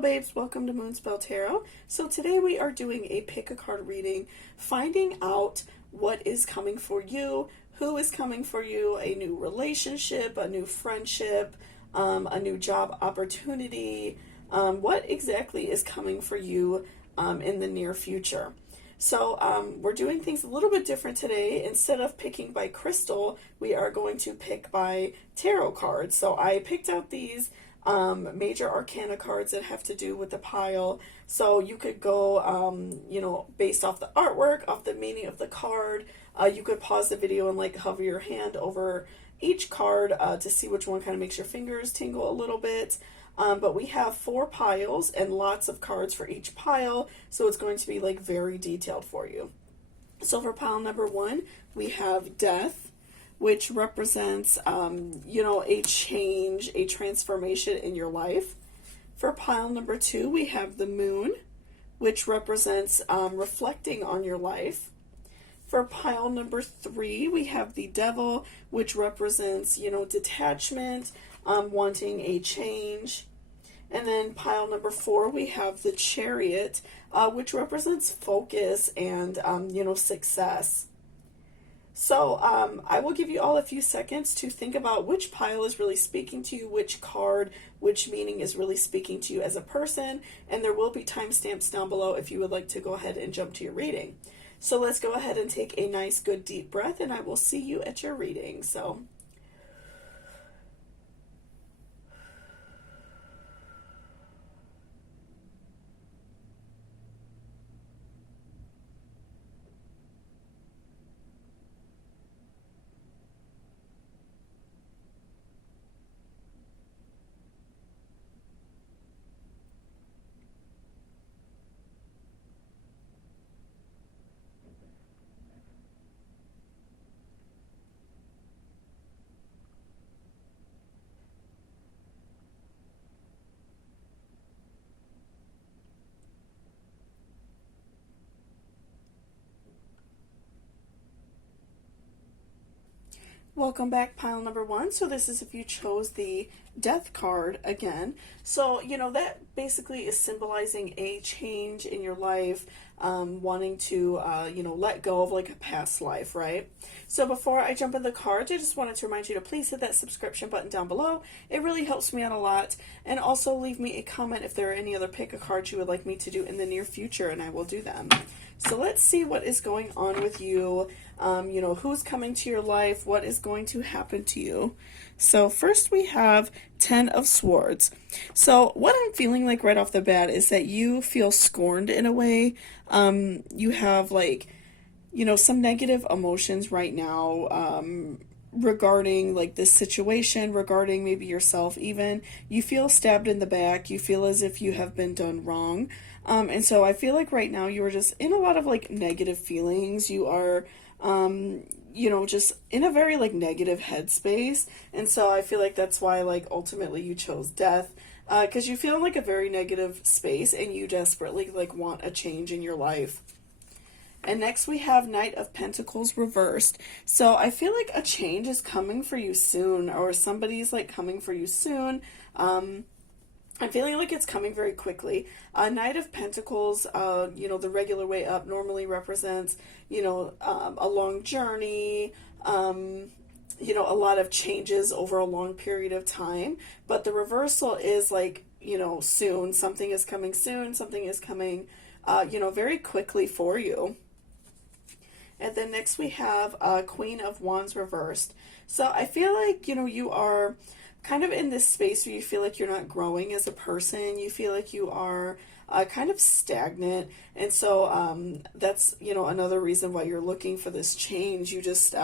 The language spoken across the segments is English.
babes, welcome to Moonspell Tarot. So today we are doing a pick a card reading, finding out what is coming for you, who is coming for you, a new relationship, a new friendship, a new job opportunity, what exactly is coming for you in the near future. So we're doing things a little bit different today. Instead of picking by crystal, we are going to pick by tarot cards. So I picked out these major arcana cards that have to do with the pile. So you could go, based off the artwork, off the meaning of the card. You could pause the video and like hover your hand over each card to see which one kind of makes your fingers tingle a little bit. But we have 4 piles and lots of cards for each pile, so it's going to be like very detailed for you. So for pile number 1, we have Death, which represents, a change, a transformation in your life. For pile number 2, we have the Moon, which represents reflecting on your life. For pile number 3, we have the Devil, which represents, detachment, wanting a change. And then pile number 4, we have the Chariot, which represents focus and, success. So I will give you all a few seconds to think about which pile is really speaking to you, which card, which meaning is really speaking to you as a person, and there will be timestamps down below if you would like to go ahead and jump to your reading. So let's go ahead and take a nice, good, deep breath, and I will see you at your reading. So welcome back, pile number 1. So this is if you chose the Death card again. So, that basically is symbolizing a change in your life, wanting to, let go of like a past life, right? So before I jump in the cards, I just wanted to remind you to please hit that subscription button down below. It really helps me out a lot. And also leave me a comment if there are any other pick a cards you would like me to do in the near future, and I will do them. So let's see what is going on with you. Who's coming to your life, what is going to happen to you. So first we have 10 of Swords. So what I'm feeling like right off the bat is that you feel scorned in a way. You have some negative emotions right now regarding like this situation, regarding maybe yourself even. You feel stabbed in the back. You feel as if you have been done wrong. And so I feel like right now you are just in a lot of like negative feelings. You are just in a very like negative headspace, and so I feel like that's why like ultimately you chose Death, because you feel in like a very negative space and you desperately like want a change in your life. And next we have Knight of Pentacles reversed. So I feel like a change is coming for you soon, or somebody's like coming for you soon. I'm feeling like it's coming very quickly. Knight of Pentacles, the regular way up normally represents, a long journey, a lot of changes over a long period of time. But the reversal is like, soon. Something is coming soon. Something is coming, very quickly for you. And then next we have Queen of Wands reversed. So I feel like, you are kind of in this space where you feel like you're not growing as a person. You feel like you are kind of stagnant. And so that's, another reason why you're looking for this change. You just,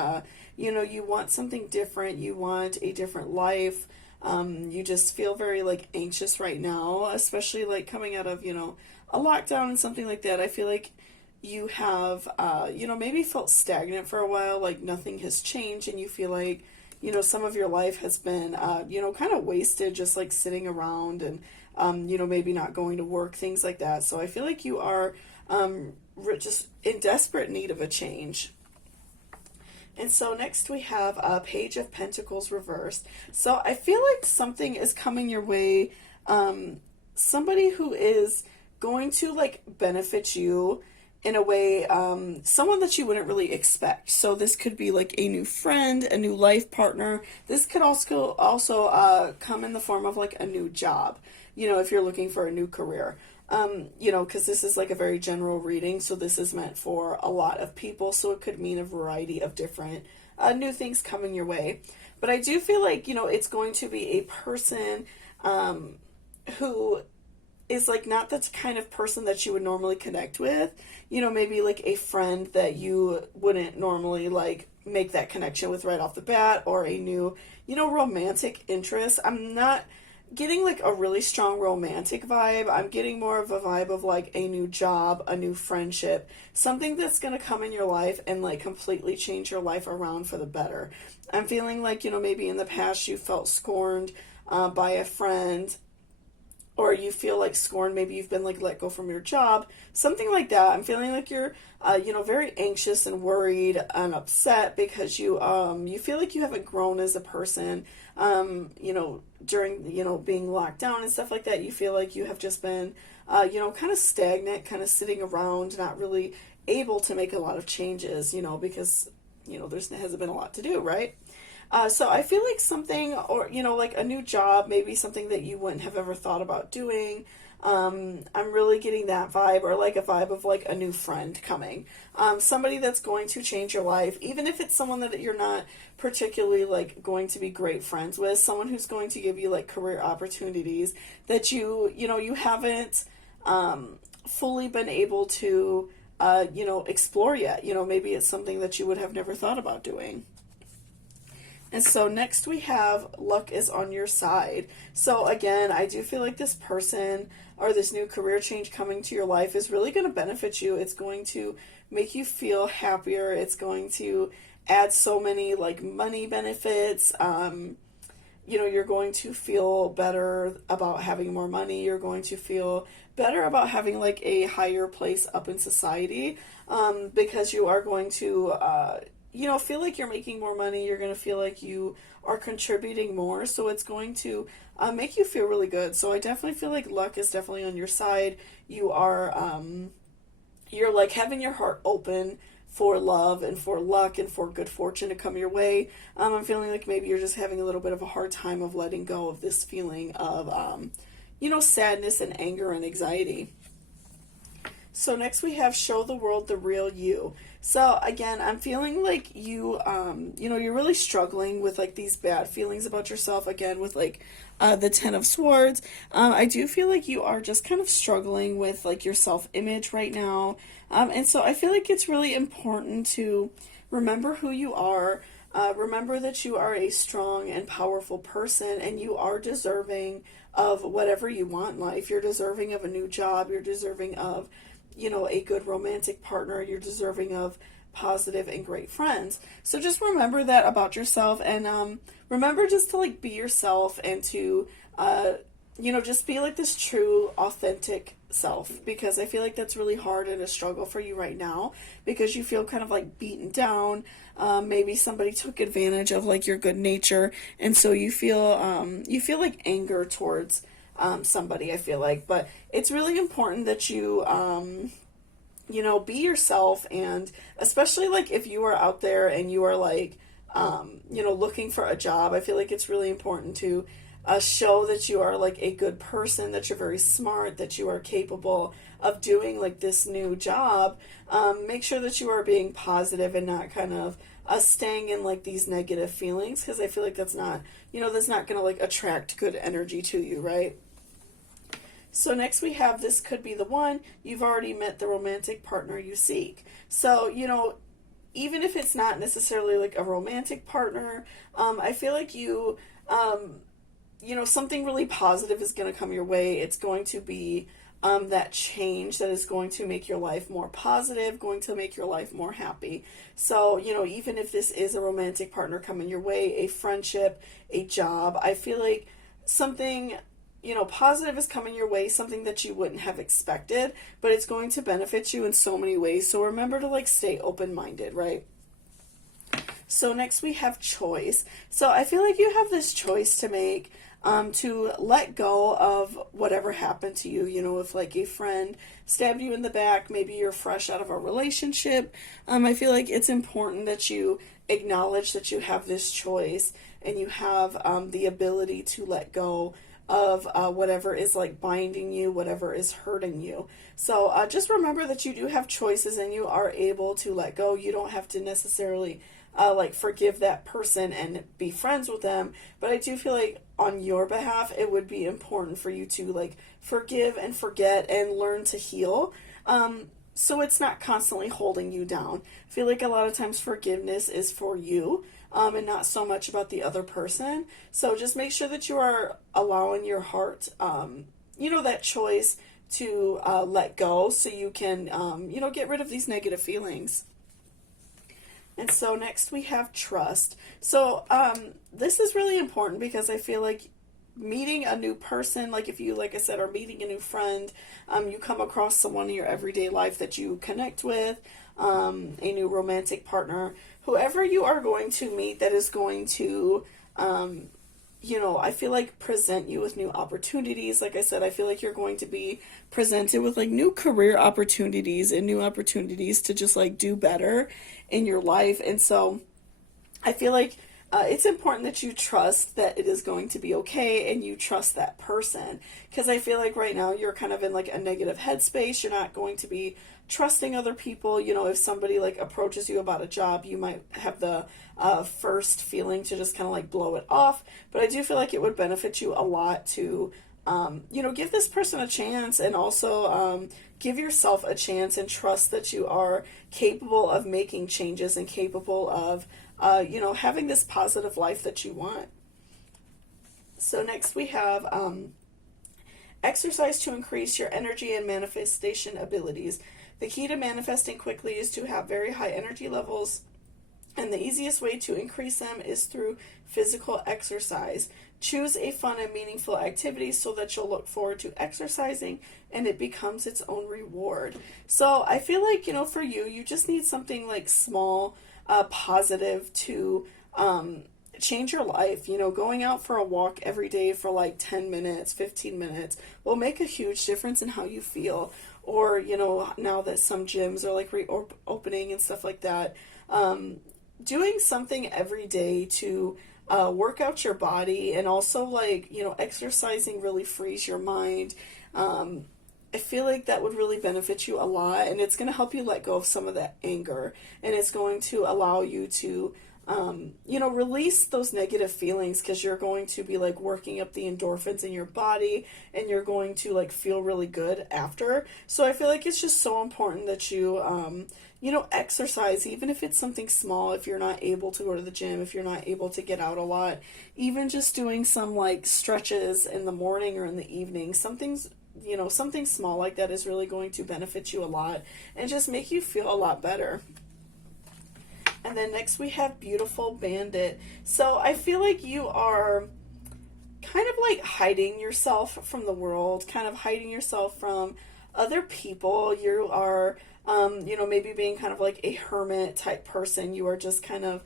you want something different. You want a different life. You just feel very like anxious right now, especially like coming out of, a lockdown and something like that. I feel like you have, maybe felt stagnant for a while, like nothing has changed, and you feel like, some of your life has been, kind of wasted, just like sitting around and, maybe not going to work, things like that. So I feel like you are just in desperate need of a change. And so next we have Page of Pentacles reversed. So I feel like something is coming your way somebody who is going to like benefit you in a way, someone that you wouldn't really expect. So this could be like a new friend, a new life partner. This could also come in the form of like a new job, you know, if you're looking for a new career. You know, because this is like a very general reading, so this is meant for a lot of people, so it could mean a variety of different new things coming your way. But I do feel like, you know, it's going to be a person who is like not the kind of person that you would normally connect with, you know, maybe like a friend that you wouldn't normally like make that connection with right off the bat, or a new, you know, romantic interest. I'm not getting like a really strong romantic vibe. I'm getting more of a vibe of like a new job, a new friendship, something that's going to come in your life and like completely change your life around for the better. I'm feeling like, you know, maybe in the past you felt scorned by a friend, or you feel like scorned, maybe you've been like let go from your job, something like that. I'm feeling like you're, you know, very anxious and worried and upset because you feel like you haven't grown as a person, you know, during, you know, being locked down and stuff like that. You feel like you have just been, you know, kind of stagnant, kind of sitting around, not really able to make a lot of changes, you know, because, you know, there hasn't been a lot to do, right? So I feel like something, or, you know, like a new job, maybe something that you wouldn't have ever thought about doing. I'm really getting that vibe, or like a vibe of like a new friend coming. Somebody that's going to change your life, even if it's someone that you're not particularly like going to be great friends with, someone who's going to give you like career opportunities that you know, you haven't fully been able to, you know, explore yet. You know, maybe it's something that you would have never thought about doing. And so next we have luck is on your side. So again, I do feel like this person or this new career change coming to your life is really going to benefit you. It's going to make you feel happier. It's going to add so many like money benefits. You know, you're going to feel better about having more money. You're going to feel better about having like a higher place up in society, because you are going to, you know, feel like you're making more money. You're going to feel like you are contributing more. So it's going to make you feel really good. So I definitely feel like luck is definitely on your side. You are, you're like having your heart open for love and for luck and for good fortune to come your way. I'm feeling like maybe you're just having a little bit of a hard time of letting go of this feeling of, you know, sadness and anger and anxiety. So next we have show the world the real you. So again, I'm feeling like you, you know, you're really struggling with like these bad feelings about yourself. Again, with like the Ten of Swords, I do feel like you are just kind of struggling with like your self-image right now. And so I feel like it's really important to remember who you are. Remember that you are a strong and powerful person, and you are deserving of whatever you want in life. You're deserving of a new job. You're deserving of, you know, a good romantic partner. You're deserving of positive and great friends. So just remember that about yourself, and remember just to like be yourself, and to you know, just be like this true, authentic self, because I feel like that's really hard and a struggle for you right now, because you feel kind of like beaten down. Maybe somebody took advantage of like your good nature, and so you feel like anger towards somebody, I feel like. But it's really important that you, you know, be yourself, and especially like if you are out there and you are like, you know, looking for a job, I feel like it's really important to show that you are like a good person, that you're very smart, that you are capable of doing like this new job. Make sure that you are being positive and not kind of staying in like these negative feelings, because I feel like that's not, you know, that's not going to like attract good energy to you, right? So next we have this could be the one. You've already met the romantic partner you seek. So, you know, even if it's not necessarily like a romantic partner, I feel like you, you know, something really positive is going to come your way. It's going to be that change that is going to make your life more positive, going to make your life more happy. So, you know, even if this is a romantic partner coming your way, a friendship, a job, I feel like something, you know, positive is coming your way, something that you wouldn't have expected, but it's going to benefit you in so many ways. So remember to like stay open-minded, right? So next we have choice. So I feel like you have this choice to make. to let go of whatever happened to you. You know, if like a friend stabbed you in the back, maybe you're fresh out of a relationship, I feel like it's important that you acknowledge that you have this choice and you have the ability to let go of whatever is like binding you, whatever is hurting you. So just remember that you do have choices and you are able to let go. You don't have to necessarily like forgive that person and be friends with them, but I do feel like on your behalf it would be important for you to like forgive and forget and learn to heal, so it's not constantly holding you down. I feel like a lot of times forgiveness is for you, and not so much about the other person. So just make sure that you are allowing your heart, you know, that choice to let go, so you can, you know, get rid of these negative feelings. And so next we have trust. So this is really important because I feel like meeting a new person, like if you, like I said, are meeting a new friend, you come across someone in your everyday life that you connect with, a new romantic partner, whoever you are going to meet that is going to, you know, I feel like present you with new opportunities. Like I said, I feel like you're going to be presented with like new career opportunities and new opportunities to just like do better in your life. And so I feel like it's important that you trust that it is going to be okay and you trust that person, because I feel like right now you're kind of in like a negative headspace. You're not going to be trusting other people. You know, if somebody like approaches you about a job, you might have the first feeling to just kind of like blow it off, but I do feel like it would benefit you a lot to you know, give this person a chance, and also give yourself a chance and trust that you are capable of making changes and capable of you know, having this positive life that you want. So next we have exercise to increase your energy and manifestation abilities. The key to manifesting quickly is to have very high energy levels, and the easiest way to increase them is through physical exercise. Choose a fun and meaningful activity so that you'll look forward to exercising and it becomes its own reward. So I feel like, you know, for you, you just need something like small, positive to change your life. You know, going out for a walk every day for like 10 minutes, 15 minutes will make a huge difference in how you feel. Or, you know, now that some gyms are like reopening and stuff like that, doing something every day to work out your body, and also like, you know, exercising really frees your mind. I feel like that would really benefit you a lot, and it's going to help you let go of some of that anger, and it's going to allow you to you know, release those negative feelings, because you're going to be like working up the endorphins in your body, and you're going to like feel really good after. So I feel like it's just so important that you you know, exercise, even if it's something small. If you're not able to go to the gym, if you're not able to get out a lot, even just doing some like stretches in the morning or in the evening, something's, you know, something small like that is really going to benefit you a lot and just make you feel a lot better. And then next we have Beautiful Bandit. So I feel like you are kind of like hiding yourself from the world, kind of hiding yourself from other people. You are, you know, maybe being kind of like a hermit type person. You are just kind of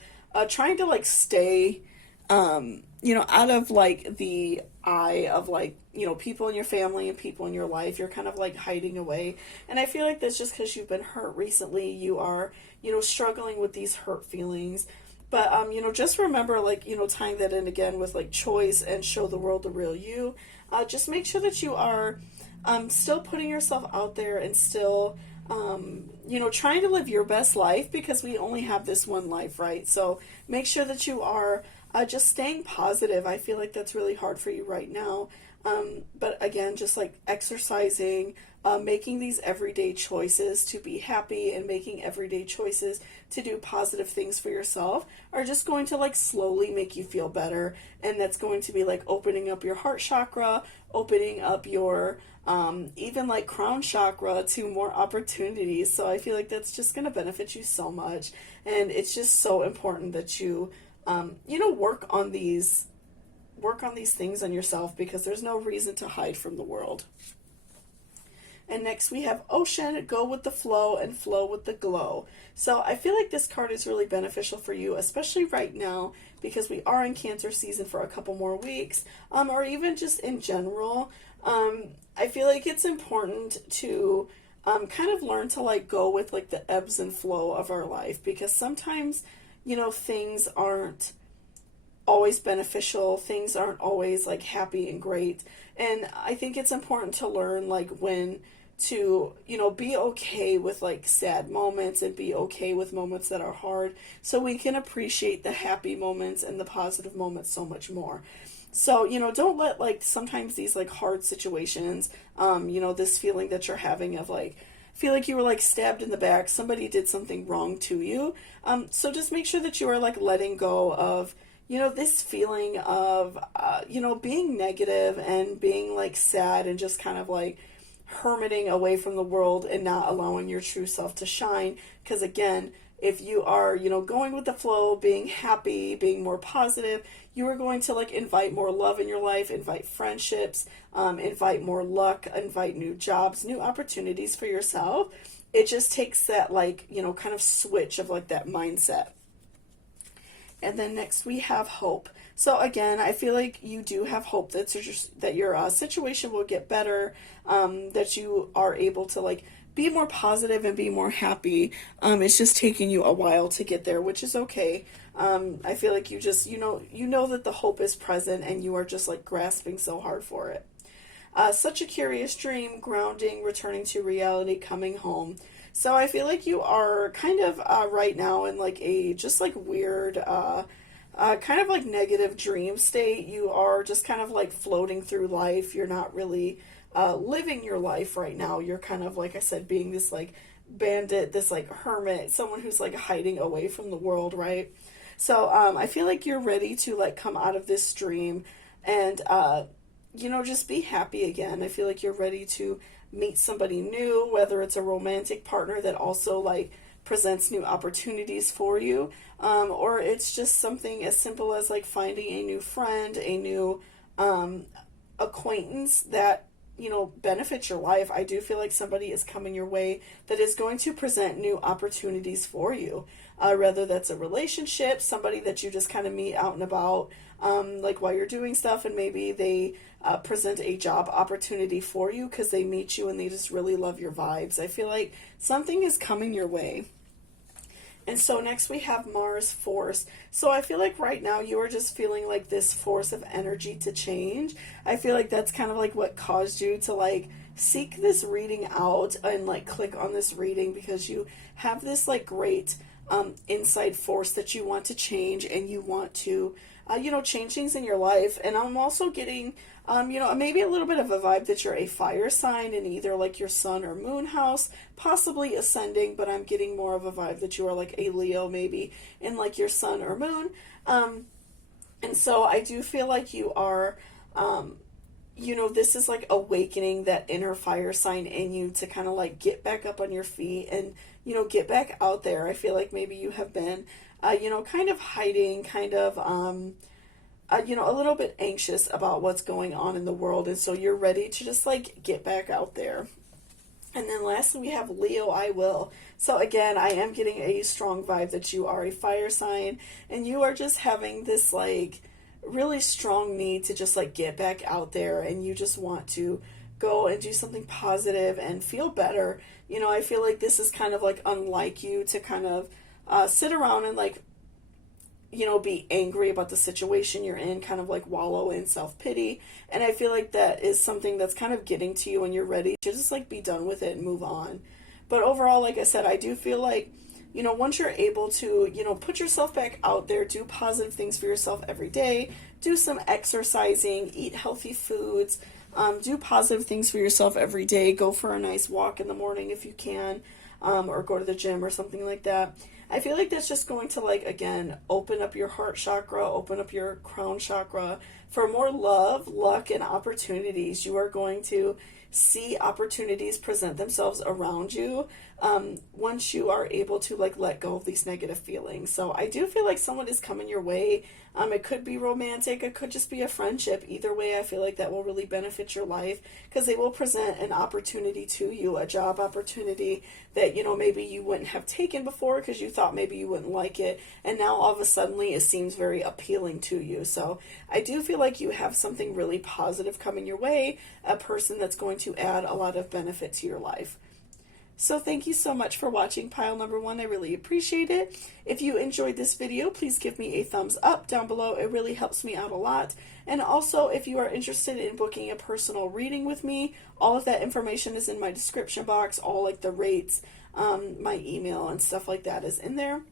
trying to like stay, you know, out of like the eye of like, you know, people in your family and people in your life. You're kind of like hiding away. And I feel like that's just because you've been hurt recently. You are, you know, struggling with these hurt feelings. But, you know, just remember, like, you know, tying that in again with like choice and show the world the real you. Just make sure that you are still putting yourself out there and still, you know, trying to live your best life, because we only have this one life, right? So make sure that you are just staying positive. I feel like that's really hard for you right now. But again, just like exercising, making these everyday choices to be happy, and making everyday choices to do positive things for yourself are just going to like slowly make you feel better. And that's going to be like opening up your heart chakra, opening up your even like crown chakra to more opportunities. So I feel like that's just going to benefit you so much. And it's just so important that you, you know, work on these things on yourself, because there's no reason to hide from the world. And next we have Ocean, go with the flow and flow with the glow. So I feel like this card is really beneficial for you, especially right now, because we are in Cancer season for a couple more weeks, or even just in general. I feel like it's important to kind of learn to like go with like the ebbs and flow of our life, because sometimes, you know, things aren't always beneficial, things aren't always like happy and great. And I think it's important to learn like when to, you know, be okay with like sad moments and be okay with moments that are hard, so we can appreciate the happy moments and the positive moments so much more. So, you know, don't let like sometimes these like hard situations, you know, this feeling that you're having of like, feel like you were like stabbed in the back, somebody did something wrong to you. So just make sure that you are like letting go of, you know, this feeling of, you know, being negative and being like sad and just kind of like hermiting away from the world and not allowing your true self to shine. Because again, if you are, you know, going with the flow, being happy, being more positive, you are going to like invite more love in your life, invite friendships, invite more luck, invite new jobs, new opportunities for yourself. It just takes that like, you know, kind of switch of like that mindset. And then next we have hope. So again, I feel like you do have hope that your situation will get better, that you are able to like be more positive and be more happy. It's just taking you a while to get there, which is okay. I feel like you just, you know that the hope is present and you are just like grasping so hard for it. Such a curious dream, grounding, returning to reality, coming home. So I feel like you are kind of right now in like a just like weird, kind of like negative dream state. You are just kind of like floating through life. You're not really living your life right now. You're kind of, like I said, being this like bandit, this like hermit, someone who's like hiding away from the world, right? So I feel like you're ready to like come out of this dream and, you know, just be happy again. I feel like you're ready to meet somebody new, whether it's a romantic partner that also like presents new opportunities for you, or it's just something as simple as like finding a new friend, a new acquaintance that, you know, benefits your life. I do feel like somebody is coming your way that is going to present new opportunities for you, whether that's a relationship, somebody that you just kind of meet out and about, like while you're doing stuff, and maybe they present a job opportunity for you because they meet you and they just really love your vibes. I feel like something is coming your way. And so next we have Mars force. So I feel like right now you are just feeling like this force of energy to change. I feel like that's kind of like what caused you to like seek this reading out and like click on this reading, because you have this like great inside force that you want to change, and you want to you know, change things in your life. And I'm also getting you know, maybe a little bit of a vibe that you're a fire sign in either like your sun or moon house, possibly ascending, but I'm getting more of a vibe that you are like a Leo maybe in like your sun or moon. And so I do feel like you are, you know, this is like awakening that inner fire sign in you to kind of like get back up on your feet and, you know, get back out there. I feel like maybe you have been, you know, kind of hiding, kind of, you know, a little bit anxious about what's going on in the world. And so you're ready to just like get back out there. And then lastly, we have Leo, I will. So again, I am getting a strong vibe that you are a fire sign and you are just having this like really strong need to just like get back out there, and you just want to go and do something positive and feel better. You know, I feel like this is kind of like unlike you to kind of sit around and like, you know, be angry about the situation you're in, kind of like wallow in self-pity. And I feel like that is something that's kind of getting to you and you're ready to just like be done with it and move on. But overall, like I said, I do feel like, you know, once you're able to, you know, put yourself back out there, do positive things for yourself every day, do some exercising, eat healthy foods, do positive things for yourself every day, go for a nice walk in the morning if you can, or go to the gym or something like that. I feel like that's just going to, like, again, open up your heart chakra, open up your crown chakra for more love, luck, and opportunities. You are going to see opportunities present themselves around you once you are able to like let go of these negative feelings. So I do feel like someone is coming your way. It could be romantic, it could just be a friendship. Either way, I feel like that will really benefit your life because they will present an opportunity to you, a job opportunity that, you know, maybe you wouldn't have taken before because you thought maybe you wouldn't like it. And now all of a sudden it seems very appealing to you. So I do feel like you have something really positive coming your way, a person that's going to add a lot of benefit to your life. So thank you so much for watching pile number 1. I really appreciate it. If you enjoyed this video, please give me a thumbs up down below. It really helps me out a lot. And also, if you are interested in booking a personal reading with me, all of that information is in my description box. All like the rates, my email and stuff like that is in there.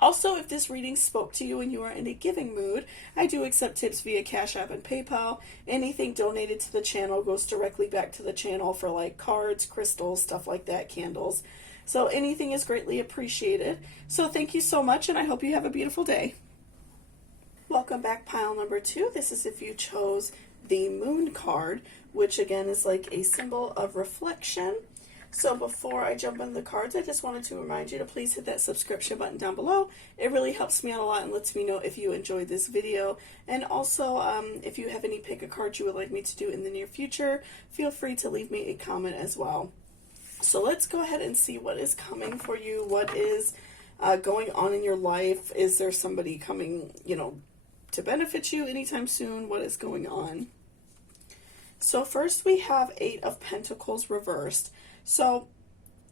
Also, if this reading spoke to you and you are in a giving mood, I do accept tips via Cashapp and PayPal. Anything donated to the channel goes directly back to the channel for like cards, crystals, stuff like that, candles. So anything is greatly appreciated. So thank you so much, and I hope you have a beautiful day. Welcome back, pile number 2. This is if you chose the moon card, which again is like a symbol of reflection. So before I jump into the cards, I just wanted to remind you to please hit that subscription button down below. It really helps me out a lot and lets me know if you enjoyed this video. And also, if you have any pick a card you would like me to do in the near future, feel free to leave me a comment as well. So let's go ahead and see what is coming for you. What is going on in your life? Is there somebody coming, you know, to benefit you anytime soon? What is going on? So first we have 8 of Pentacles reversed. So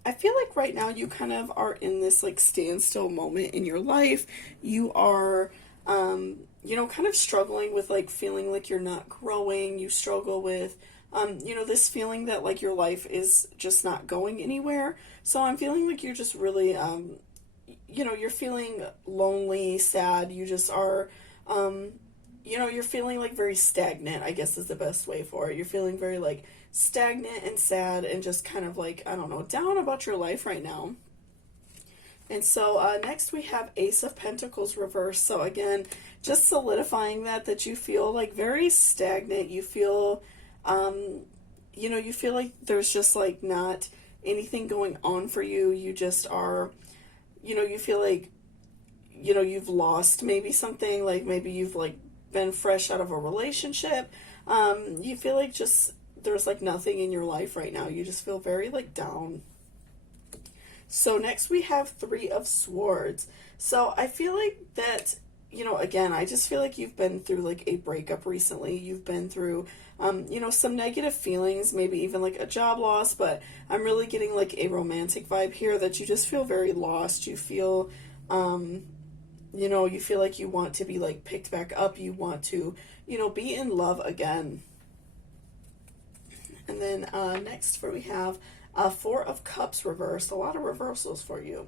I feel like right now you kind of are in this like standstill moment in your life. You are, you know, kind of struggling with like feeling like you're not growing. You struggle with, you know, this feeling that like your life is just not going anywhere. So I'm feeling like you're just really, you know, you're feeling lonely, sad. You just are, you know, you're feeling like very stagnant, I guess is the best way for it. You're feeling very like stagnant and sad and just kind of like, I don't know, down about your life right now. And so next we have Ace of Pentacles reversed. So again, just solidifying that you feel like very stagnant. You feel, you know, you feel like there's just like not anything going on for you. You just are, you know, you feel like, you know, you've lost maybe something, like maybe you've like been fresh out of a relationship. You feel like just there's like nothing in your life right now. You just feel very like down. So next we have 3 of Swords. So I feel like that, you know, again, I just feel like you've been through like a breakup recently. You've been through, you know, some negative feelings, maybe even like a job loss, but I'm really getting like a romantic vibe here that you just feel very lost. You feel, you know, you feel like you want to be like picked back up. You want to, you know, be in love again. And then next we have 4 of Cups reversed. A lot of reversals for you.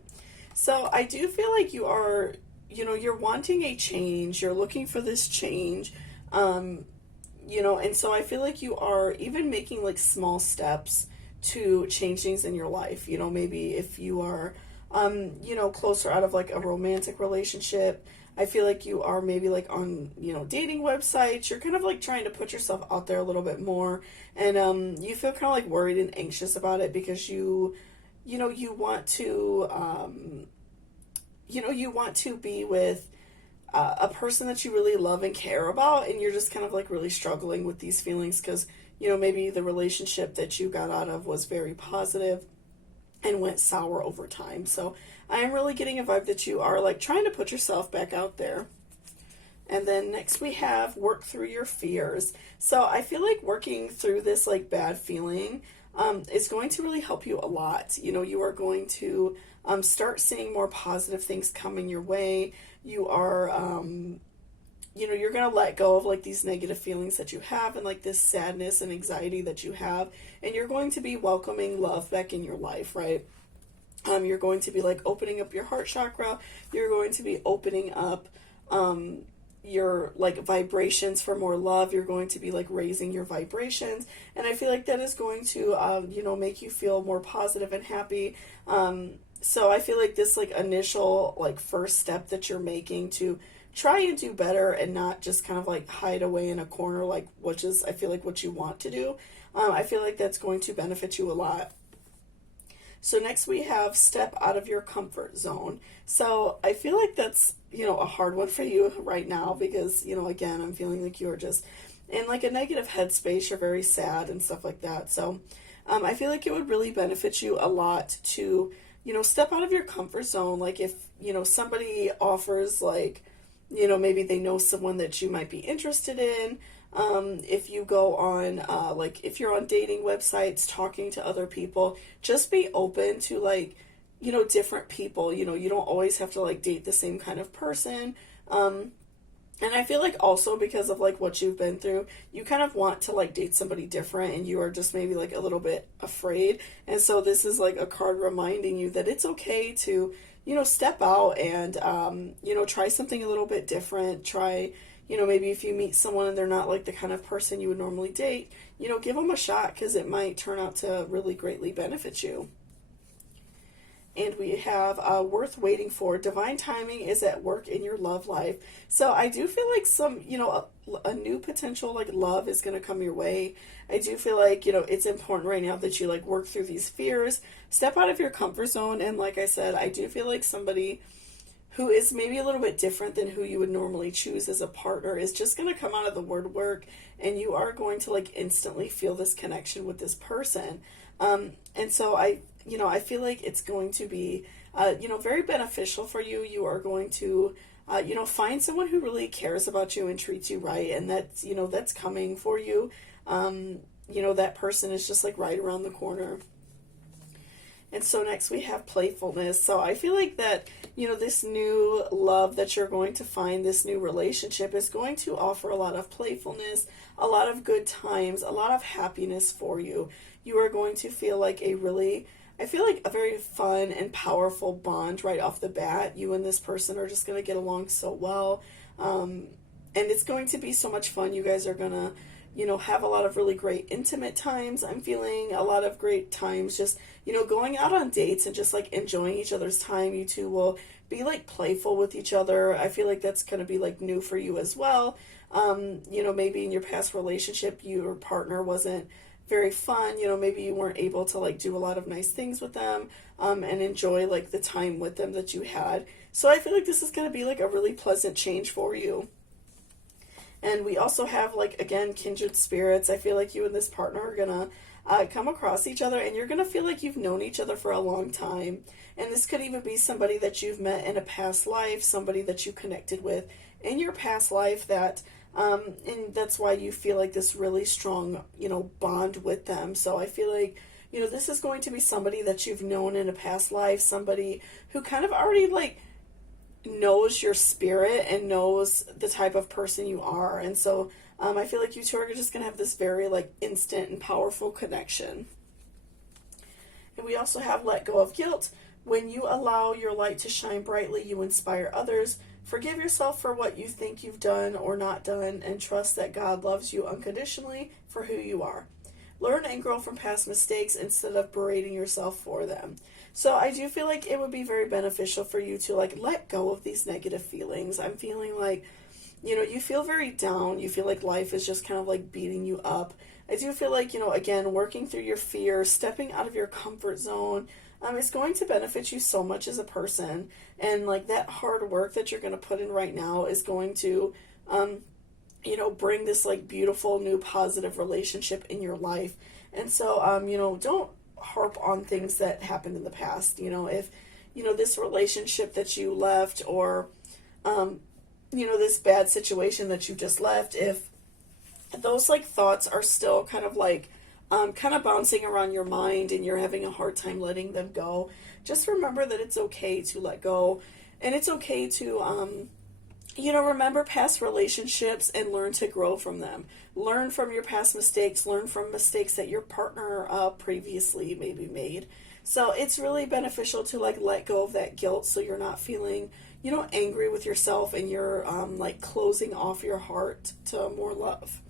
So I do feel like you are, you know, you're wanting a change. You're looking for this change. You know, and so I feel like you are even making like small steps to change things in your life. You know, maybe if you are, you know, closer out of like a romantic relationship, I feel like you are maybe like on, you know, dating websites. You're kind of like trying to put yourself out there a little bit more. And you feel kind of like worried and anxious about it because you know, you want to, you know, you want to be with a person that you really love and care about. And you're just kind of like really struggling with these feelings because, you know, maybe the relationship that you got out of was very positive and went sour over time. So I am really getting a vibe that you are like trying to put yourself back out there. And then next we have work through your fears. So I feel like working through this like bad feeling is going to really help you a lot. You know, you are going to start seeing more positive things coming your way. You are, you know, you're going to let go of like these negative feelings that you have and like this sadness and anxiety that you have. And you're going to be welcoming love back in your life, right? You're going to be like opening up your heart chakra. You're going to be opening up your like vibrations for more love. You're going to be like raising your vibrations. And I feel like that is going to, you know, make you feel more positive and happy. So I feel like this like initial like first step that you're making to try and do better and not just kind of like hide away in a corner, like, which is I feel like what you want to do. I feel like that's going to benefit you a lot. So next we have step out of your comfort zone. So I feel like that's, a hard one for you right now because, again, I'm feeling like you're just in like a negative headspace. You're very sad and stuff like that. So I feel like it would really benefit you a lot to, step out of your comfort zone. Like if, somebody offers like, maybe they know someone that you might be interested in. If you go on, like, if you're on dating websites, talking to other people, just be open to, like, different people. You don't always have to, like, date the same kind of person. And I feel like also because of, like, what you've been through, you kind of want to, like, date somebody different, and you are just maybe, like, a little bit afraid. And so this is, like, a card reminding you that it's okay to, step out and, try something a little bit different. Try, maybe if you meet someone and they're not like the kind of person you would normally date, give them a shot because it might turn out to really greatly benefit you. And we have worth waiting for. Divine timing is at work in your love life. So I do feel like some, a new potential like love is going to come your way. I do feel like, it's important right now that you like work through these fears, step out of your comfort zone. And like I said, I do feel like somebody who is maybe a little bit different than who you would normally choose as a partner is just going to come out of the woodwork, and you are going to like instantly feel this connection with this person. And so I feel like it's going to be, very beneficial for you. You are going to, find someone who really cares about you and treats you right. And that's, that's coming for you. That person is just like right around the corner. And so next we have playfulness. So I feel like that, this new love that you're going to find, this new relationship is going to offer a lot of playfulness, a lot of good times, a lot of happiness for you. You are going to feel like I feel like a very fun and powerful bond right off the bat. You and this person are just going to get along so well. And it's going to be so much fun. You guys are going to, have a lot of really great intimate times. I'm feeling a lot of great times just, going out on dates and just like enjoying each other's time. You two will be like playful with each other. I feel like that's going to be like new for you as well. Maybe in your past relationship, your partner wasn't very fun. Maybe you weren't able to like do a lot of nice things with them, and enjoy like the time with them that you had. So I feel like this is going to be like a really pleasant change for you. And we also have, like, again, kindred spirits. I feel like you and this partner are going to come across each other, and you're going to feel like you've known each other for a long time. And this could even be somebody that you've met in a past life, somebody that you connected with in your past life that, and that's why you feel like this really strong, bond with them. So I feel like, this is going to be somebody that you've known in a past life, somebody who kind of already, like, knows your spirit and knows the type of person you are. And so I feel like you two are just going to have this very like instant and powerful connection. And we also have let go of guilt. When you allow your light to shine brightly, you inspire others. Forgive yourself for what you think you've done or not done, and trust that God loves you unconditionally for who you are. Learn and grow from past mistakes instead of berating yourself for them. So I do feel like it would be very beneficial for you to like let go of these negative feelings. I'm feeling like, you feel very down. You feel like life is just kind of like beating you up. I do feel like, again, working through your fear, stepping out of your comfort zone, is going to benefit you so much as a person. And like that hard work that you're going to put in right now is going to, bring this like beautiful new positive relationship in your life. And so, don't harp on things that happened in the past. If, this relationship that you left or, this bad situation that you just left, if those like thoughts are still kind of like, kind of bouncing around your mind and you're having a hard time letting them go, just remember that it's okay to let go, and it's okay to, remember past relationships and learn to grow from them. Learn from your past mistakes. Learn from mistakes that your partner previously maybe made. So it's really beneficial to like let go of that guilt so you're not feeling, angry with yourself, and you're like closing off your heart to more love.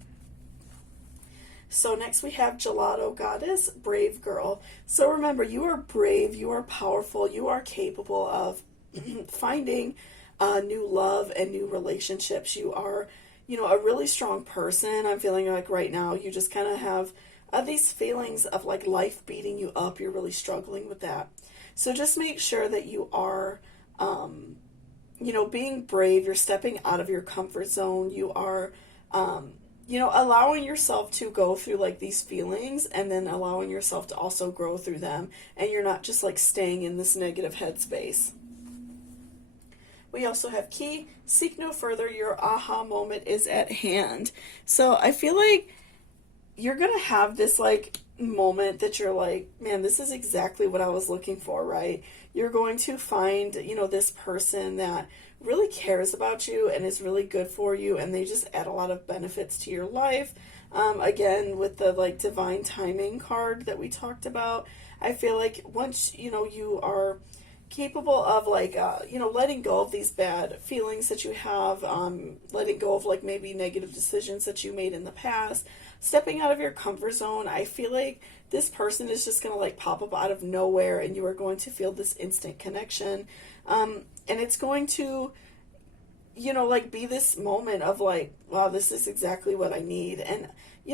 So next we have Gelato Goddess, Brave Girl. So remember, you are brave, you are powerful, you are capable of finding new love and new relationships. You are, a really strong person. I'm feeling like right now you just kind of have these feelings of like life beating you up, you're really struggling with that. So just make sure that you are, being brave, you're stepping out of your comfort zone, you are, allowing yourself to go through like these feelings and then allowing yourself to also grow through them. And you're not just like staying in this negative headspace. We also have key, seek no further, your aha moment is at hand. So I feel like you're going to have this like moment that you're like, man, this is exactly what I was looking for, right? You're going to find, this person that really cares about you and is really good for you, and they just add a lot of benefits to your life. Again, with the like divine timing card that we talked about, I feel like once, you are capable of like, letting go of these bad feelings that you have, letting go of like maybe negative decisions that you made in the past, stepping out of your comfort zone, I feel like this person is just going to like pop up out of nowhere and you are going to feel this instant connection. And it's going to, like be this moment of like, wow, this is exactly what I need. And,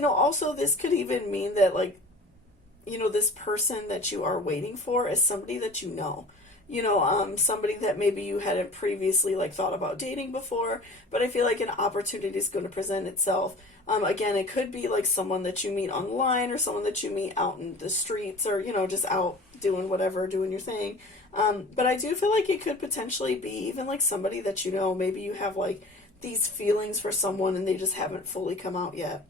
also this could even mean that like, this person that you are waiting for is somebody that you know. Somebody that maybe you hadn't previously like thought about dating before, but I feel like an opportunity is going to present itself. Again, it could be like someone that you meet online or someone that you meet out in the streets or, just out doing whatever, doing your thing. But I do feel like it could potentially be even like somebody that maybe you have like these feelings for someone and they just haven't fully come out yet.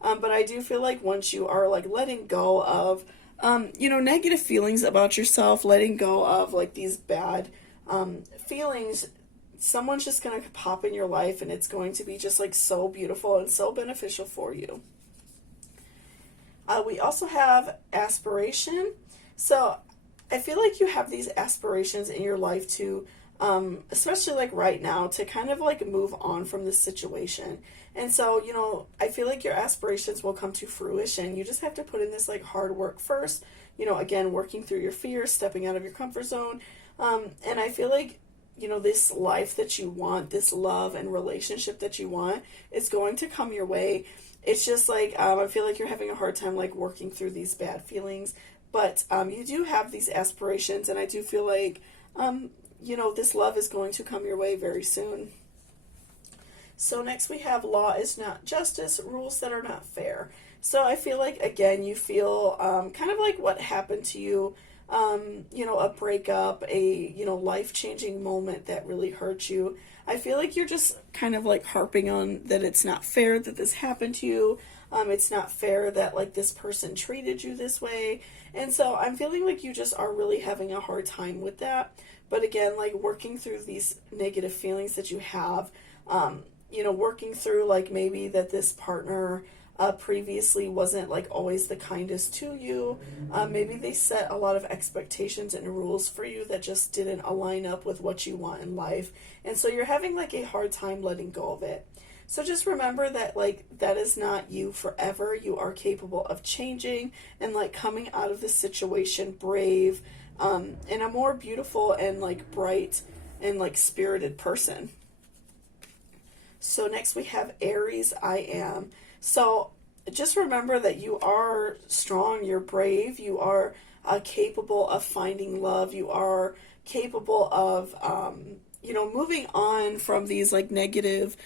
But I do feel like once you are like letting go of negative feelings about yourself, letting go of like these bad feelings, someone's just going to pop in your life and it's going to be just like so beautiful and so beneficial for you. We also have aspiration. So I feel like you have these aspirations in your life to, especially like right now, to kind of like move on from this situation. And so, I feel like your aspirations will come to fruition. You just have to put in this like hard work first, again, working through your fears, stepping out of your comfort zone. And I feel like, this life that you want, this love and relationship that you want, is going to come your way. It's just like, I feel like you're having a hard time like working through these bad feelings, but you do have these aspirations, and I do feel like, this love is going to come your way very soon. So next we have law is not justice, rules that are not fair. So I feel like, again, you feel kind of like what happened to you, a breakup, a, life-changing moment that really hurt you. I feel like you're just kind of like harping on that it's not fair that this happened to you. It's not fair that like this person treated you this way. And so I'm feeling like you just are really having a hard time with that. But again, like working through these negative feelings that you have, working through like maybe that this partner previously wasn't like always the kindest to you. Maybe they set a lot of expectations and rules for you that just didn't align up with what you want in life. And so you're having like a hard time letting go of it. So just remember that like that is not you forever. You are capable of changing and like coming out of this situation brave, and a more beautiful and like bright and like spirited person. So next we have Aries, I am. So just remember that you are strong, you're brave, you are capable of finding love, you are capable of, moving on from these like negative,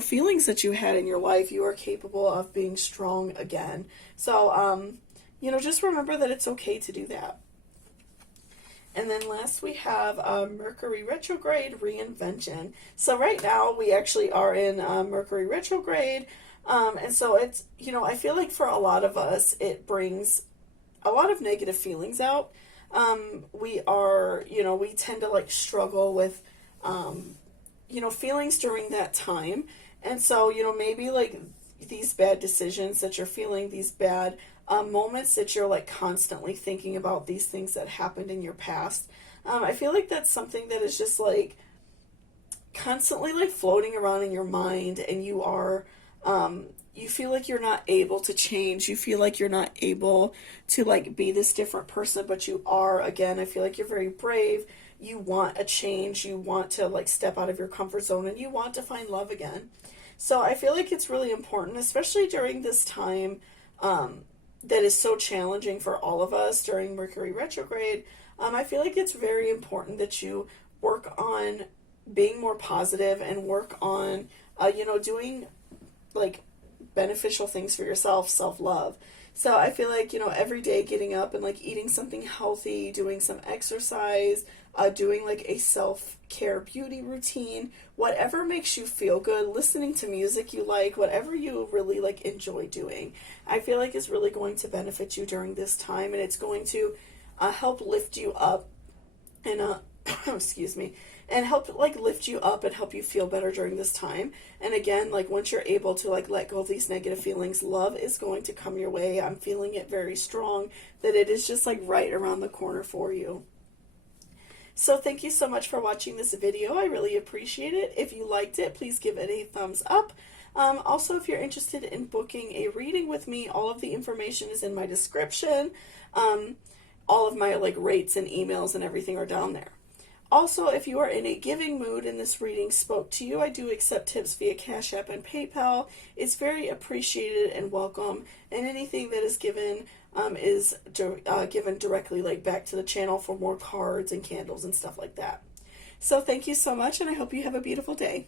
feelings that you had in your life. You are capable of being strong again. So, just remember that it's okay to do that. And then last we have Mercury retrograde reinvention. So right now we actually are in Mercury retrograde. And so it's, I feel like for a lot of us, it brings a lot of negative feelings out. We are, we tend to like struggle with, feelings during that time. And so, maybe like these bad decisions that you're feeling, these bad moments that you're like constantly thinking about these things that happened in your past. I feel like that's something that is just like constantly like floating around in your mind, and you are, you feel like you're not able to change. You feel like you're not able to like be this different person, but you are. Again, I feel like you're very brave. You want a change. You want to like step out of your comfort zone, and you want to find love again. So I feel like it's really important, especially during this time, that is so challenging for all of us during Mercury retrograde, I feel like it's very important that you work on being more positive and work on, doing like beneficial things for yourself, self-love. So I feel like, every day getting up and like eating something healthy, doing some exercise, doing like a self-care beauty routine, whatever makes you feel good, listening to music you like, whatever you really like enjoy doing, I feel like is really going to benefit you during this time, and it's going to help lift you up and excuse me, and help like lift you up and help you feel better during this time. And again, like once you're able to like let go of these negative feelings, love is going to come your way. I'm feeling it very strong that it is just like right around the corner for you. So thank you so much for watching this video. I really appreciate it. If you liked it, please give it a thumbs up. Also, if you're interested in booking a reading with me, all of the information is in my description. All of my like rates and emails and everything are down there. Also, if you are in a giving mood and this reading spoke to you, I do accept tips via Cashapp and PayPal. It's very appreciated and welcome, and anything that is given is given directly like back to the channel for more cards and candles and stuff like that. So thank you so much, and I hope you have a beautiful day.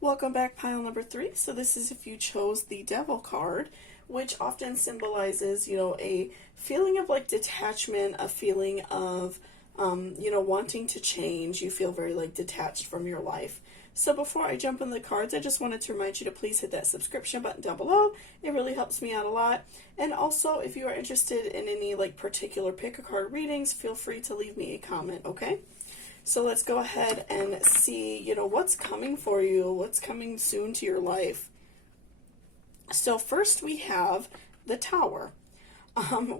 Welcome back, pile number 3. So this is if you chose the Devil card, which often symbolizes, a feeling of like detachment, a feeling of wanting to change. You feel very like detached from your life. So before I jump in the cards, I just wanted to remind you to please hit that subscription button down below. It really helps me out a lot. And also, if you are interested in any like particular pick a card readings, feel free to leave me a comment, okay? So let's go ahead and see, what's coming for you, what's coming soon to your life. So first we have the Tower.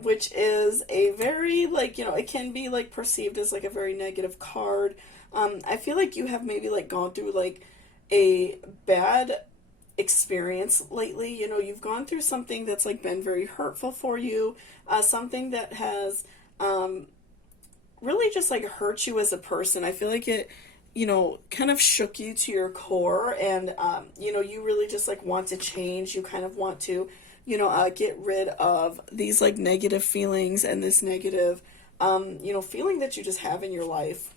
Which is a very, like, it can be, like, perceived as, like, a very negative card. I feel like you have maybe, like, gone through, like, a bad experience lately. You've gone through something that's, like, been very hurtful for you. Something that has really just, like, hurt you as a person. I feel like it, kind of shook you to your core, and, you really just, like, want to change. You kind of want to get rid of these like negative feelings and this negative, feeling that you just have in your life.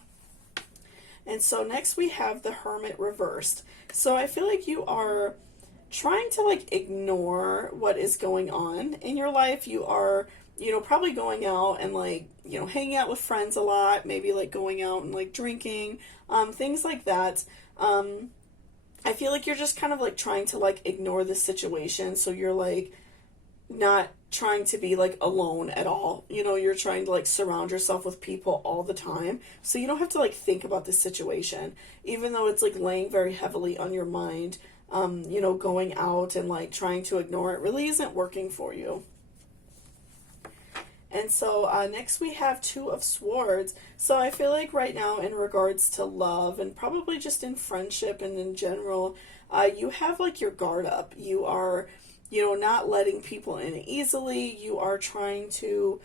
And so next we have the Hermit reversed. So I feel like you are trying to like ignore what is going on in your life. You are, probably going out and like, hanging out with friends a lot, maybe like going out and like drinking, things like that. I feel like you're just kind of like trying to like ignore the situation. So you're like not trying to be like alone at all. You're trying to like surround yourself with people all the time. So you don't have to like think about this situation, even though it's like laying very heavily on your mind. Going out and like trying to ignore it really isn't working for you. And so next we have Two of Swords. So I feel like right now in regards to love and probably just in friendship and in general, you have like your guard up. You are, not letting people in easily. You are trying to,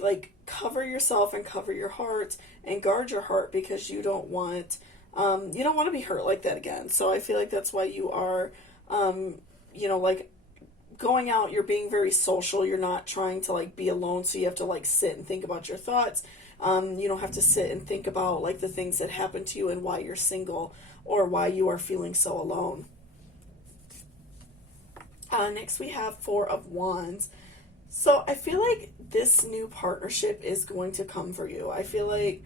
like cover yourself and cover your heart and guard your heart because you don't want to be hurt like that again. So I feel like that's why you are, like going out, you're being very social. You're not trying to like be alone, so you have to like sit and think about your thoughts. You don't have to sit and think about like the things that happened to you and why you're single or why you are feeling so alone. Next we have Four of Wands. So I feel like this new partnership is going to come for you. I feel like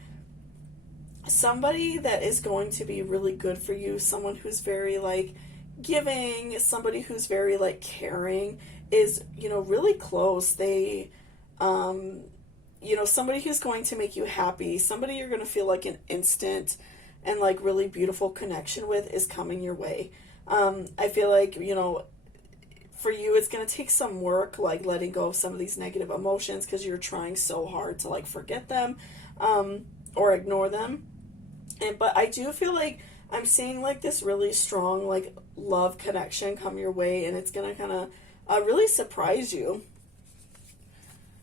somebody that is going to be really good for you, someone who's very like giving, somebody who's very like caring, is really close. They somebody who's going to make you happy, somebody you're going to feel like an instant and like really beautiful connection with is coming your way. I feel like for you it's going to take some work, like letting go of some of these negative emotions because you're trying so hard to like forget them or ignore them. But I do feel like I'm seeing like this really strong like love connection come your way, and it's gonna kind of really surprise you.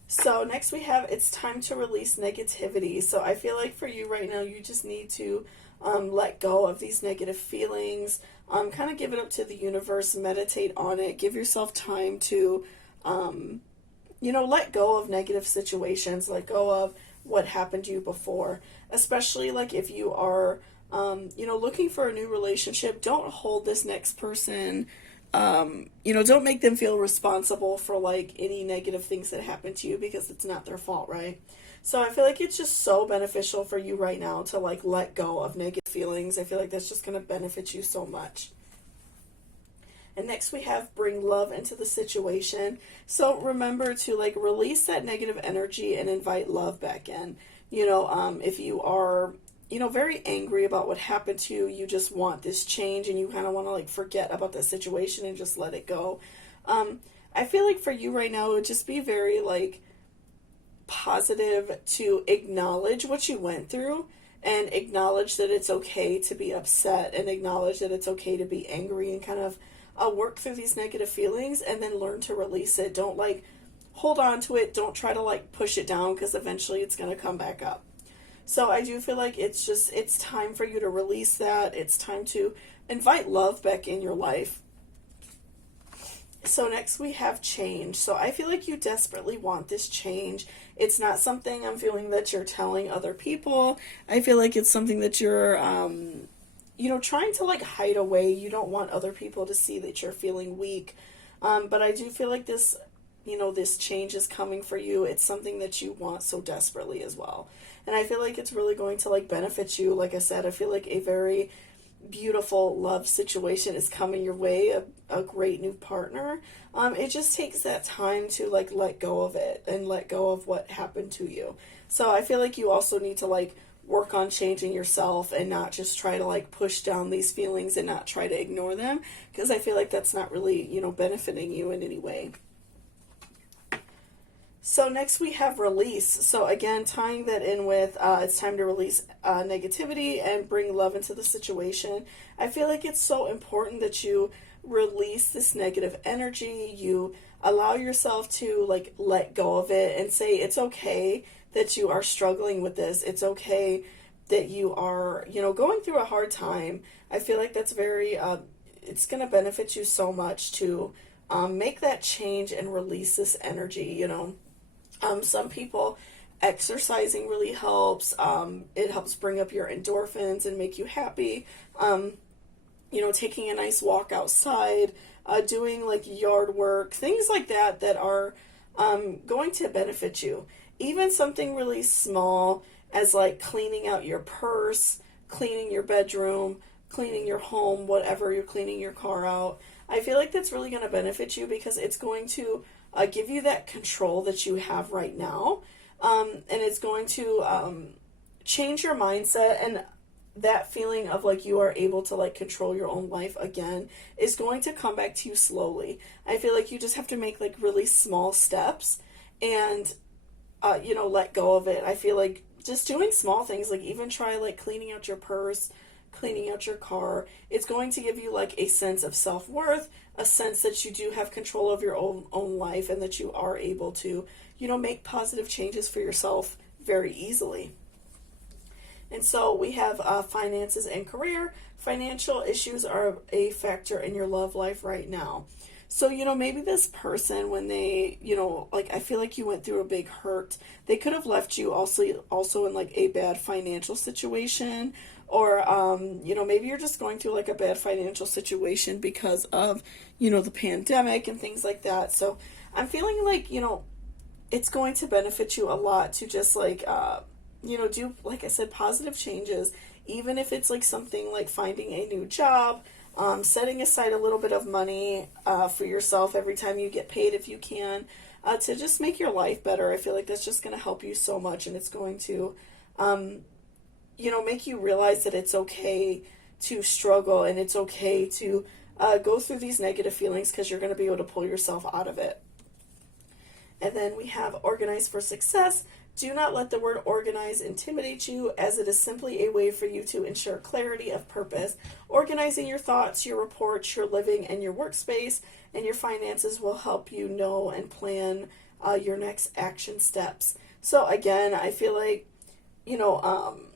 So next we have It's Time to Release Negativity. So I feel like for you right now, you just need to let go of these negative feelings. Kind of give it up to the universe, meditate on it, give yourself time to, let go of negative situations, let go of what happened to you before. Especially like if you are, looking for a new relationship, don't hold this next person, don't make them feel responsible for like any negative things that happen to you because it's not their fault, right? So I feel like it's just so beneficial for you right now to like let go of negative feelings. I feel like that's just going to benefit you so much. And next we have bring love into the situation. So remember to like release that negative energy and invite love back in. If you are, very angry about what happened to you, you just want this change and you kind of want to like forget about that situation and just let it go. I feel like for you right now, it would just be very like positive to acknowledge what you went through and acknowledge that it's okay to be upset and acknowledge that it's okay to be angry and kind of work through these negative feelings and then learn to release it. Don't like hold on to it. Don't try to like push it down because eventually it's going to come back up. So I do feel like it's time for you to release that. It's time to invite love back in your life. So next we have change. So I feel like you desperately want this change. It's not something I'm feeling that you're telling other people. I feel like it's something that you're, trying to like hide away. You don't want other people to see that you're feeling weak. But I do feel like this change is coming for you. It's something that you want so desperately as well. And I feel like it's really going to like benefit you. Like I said, I feel like a very beautiful love situation is coming your way, a great new partner. It just takes that time to like let go of it and let go of what happened to you. So I feel like you also need to like work on changing yourself and not just try to like push down these feelings and not try to ignore them, because I feel like that's not really, benefiting you in any way. So next we have release. So again, tying that in with it's time to release negativity and bring love into the situation. I feel like it's so important that you release this negative energy. You allow yourself to like let go of it and say it's okay that you are struggling with this. It's okay that you are, going through a hard time. I feel like that's very, it's going to benefit you so much to make that change and release this energy, Some people, exercising really helps. It helps bring up your endorphins and make you happy. Taking a nice walk outside, doing like yard work, things like that that are going to benefit you. Even something really small as like cleaning out your purse, cleaning your bedroom, cleaning your home, whatever you're cleaning your car out. I feel like that's really going to benefit you because it's going to give you that control that you have right now. And it's going to change your mindset, and that feeling of like you are able to like control your own life again is going to come back to you slowly. I feel like you just have to make like really small steps and, let go of it. I feel like just doing small things, like even try like cleaning out your purse, cleaning out your car. It's going to give you like a sense of self-worth, a sense that you do have control of your own life and that you are able to, make positive changes for yourself very easily. And so we have finances and career. Financial issues are a factor in your love life right now. So, maybe this person, when they, I feel like you went through a big hurt, they could have left you also in like a bad financial situation, or, maybe you're just going through like a bad financial situation because of, the pandemic and things like that. So I'm feeling like, it's going to benefit you a lot to just like, do, like I said, positive changes, even if it's like something like finding a new job, setting aside a little bit of money for yourself every time you get paid if you can, to just make your life better. I feel like that's just going to help you so much, and it's going to, make you realize that it's okay to struggle and it's okay to go through these negative feelings because you're going to be able to pull yourself out of it. And then we have organize for success. Do not let the word organize intimidate you, as it is simply a way for you to ensure clarity of purpose. Organizing your thoughts, your reports, your living, and your workspace and your finances will help you know and plan your next action steps. So again, I feel like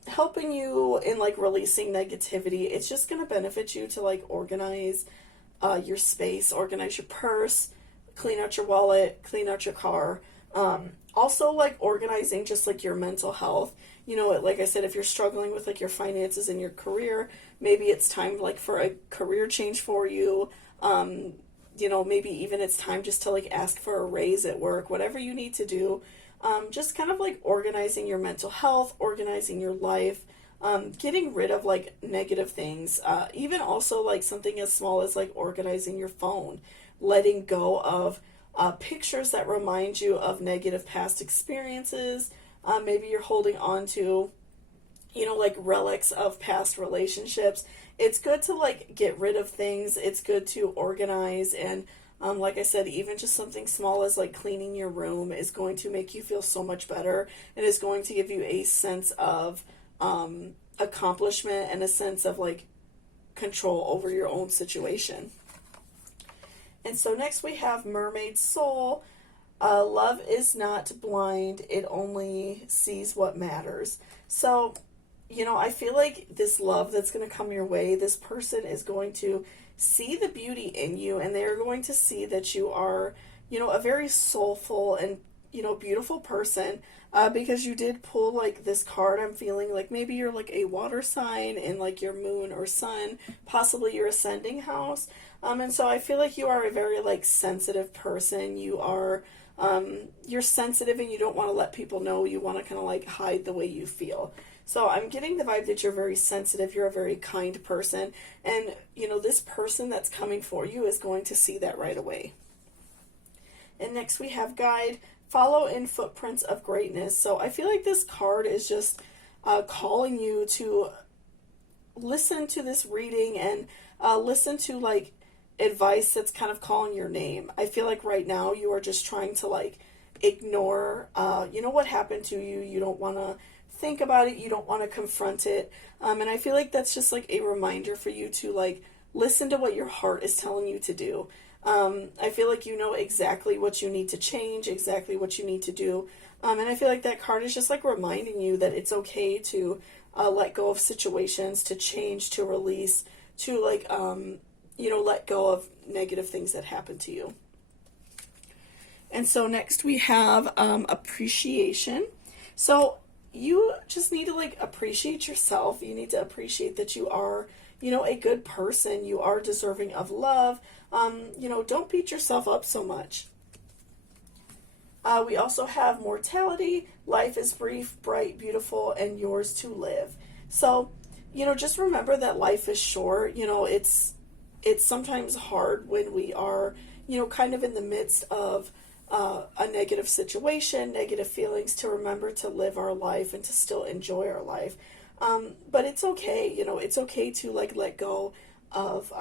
helping you in like releasing negativity. It's just going to benefit you to like organize your space, organize your purse, clean out your wallet, clean out your car. Also, like organizing just like your mental health. Like I said, if you're struggling with like your finances and your career, maybe it's time like for a career change for you. Maybe even it's time just to like ask for a raise at work, whatever you need to do. Just kind of like organizing your mental health, organizing your life, getting rid of like negative things. Even also like something as small as like organizing your phone, letting go of pictures that remind you of negative past experiences. Maybe you're holding on to, like relics of past relationships. It's good to like get rid of things. It's good to organize. And like I said, even just something small as like cleaning your room is going to make you feel so much better. It is going to give you a sense of accomplishment and a sense of like control over your own situation. And so next we have Mermaid Soul. Love is not blind, it only sees what matters. So, I feel like this love that's going to come your way, this person is going to see the beauty in you, and they're going to see that you are, a very soulful and, beautiful person. Because you did pull like this card, I'm feeling like maybe you're like a water sign in like your moon or sun, possibly your ascending house. And so I feel like you are a very like sensitive person. You are, you're sensitive and you don't want to let people know. You want to kind of like hide the way you feel. So I'm getting the vibe that you're very sensitive. You're a very kind person. And, this person that's coming for you is going to see that right away. And next we have Guide. Follow in footprints of greatness. So I feel like this card is just calling you to listen to this reading and listen to like advice that's kind of calling your name. I feel like right now you are just trying to like ignore, what happened to you. You don't want to think about it. You don't want to confront it. And I feel like that's just like a reminder for you to like listen to what your heart is telling you to do. I feel like you know exactly what you need to change, exactly what you need to do. And I feel like that card is just like reminding you that it's okay to let go of situations, to change, to release, to like, let go of negative things that happen to you. And so next we have appreciation. So you just need to like appreciate yourself. You need to appreciate that you are, a good person. You are deserving of love. Don't beat yourself up so much. We also have mortality. Life is brief, bright, beautiful, and yours to live. So, just remember that life is short. It's sometimes hard when we are, kind of in the midst of a negative situation, negative feelings, to remember to live our life and to still enjoy our life. But it's okay. It's okay to like let go of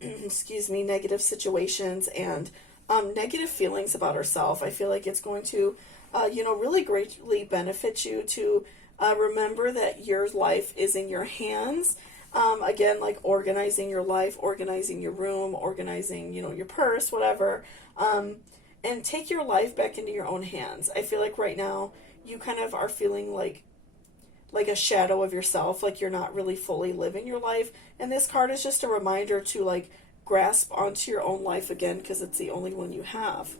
negative situations and negative feelings about ourselves. I feel like it's going to, really greatly benefit you to remember that your life is in your hands. Again, like organizing your life, organizing your room, organizing, your purse, whatever. And take your life back into your own hands. I feel like right now you kind of are feeling like a shadow of yourself, like you're not really fully living your life. And this card is just a reminder to like grasp onto your own life again, because it's the only one you have.